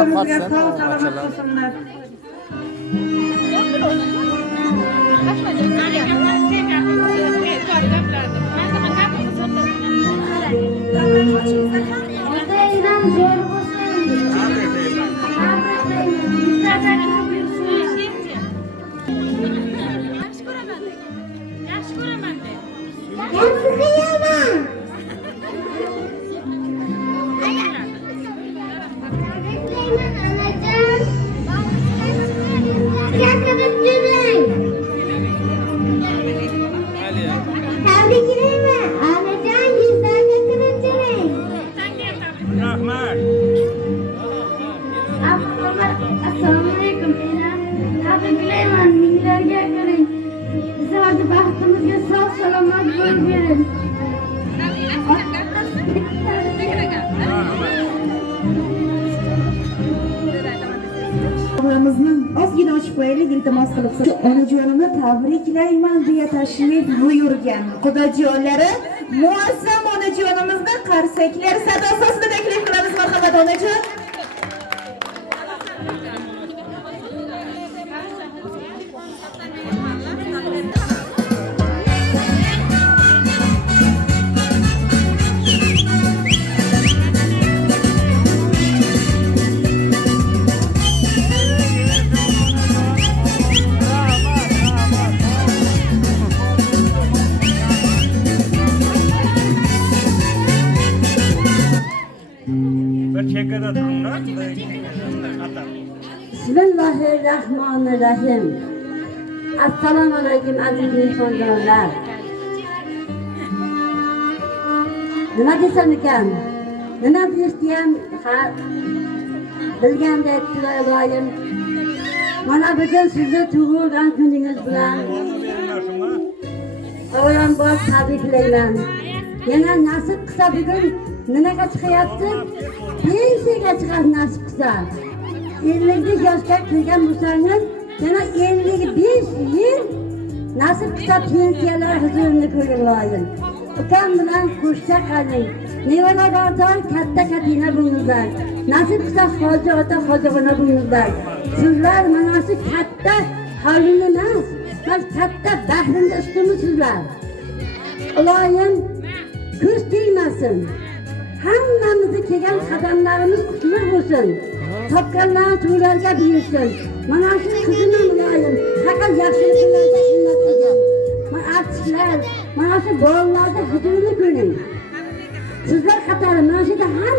yurtimizga qatsin, sog' salomat maşallah. qilsinlar. Assalomualaikum. Tabriklayman, minglarga qiling. Bizlarni baxtimizga sog' salomat bo'lib berin. Oğlumuzni ozgina ochib qo'yaylik, iltimos qilib. Onajonimni tabriklayman deya tashrif buyurgan xudojonlari muazzam onajonimizni qarsaklar sadosi ostida taklif qilamiz. Marhamat onajon. Bismillahirrahmanirrahim. Assalomu alaykum aziz mehmonlar. Nima desam ekan? Nima deyishim bilgandek Iloyim. Mana bugun sizni tug'ilgan kuningiz bilan avvalambor tabriklayman. Yana nasib qilsa bugun nimaga chiqyapti? Pensiyaga chiqar nasib qilsa. 50 yoshga kirgan bo'lsangiz, yana 55 yil nasib qilsa pensiyalar huzurini ko'raylik. Ukam bilan qo'shcha qaling. Nevarabardor katta katina bo'linglar. Nasib qilsa hoji ota hojig'ina bo'linglar. Sizlar mana shu katta hovlini emas, biz katta bahrimda ustumisizlar. Iloyim ko'z tegmasin. Hammamizni kelgan qadamlarimiz qutlug' bo'lsin. Topganlar to'ylarga buyursin. Mana shu qizimni Iloyim faqat yaxshiliklarga himmat qilsin. Mana artistlar, mana shu bolalarda huzurini ko'ring. Sizlar qatori mana shu ham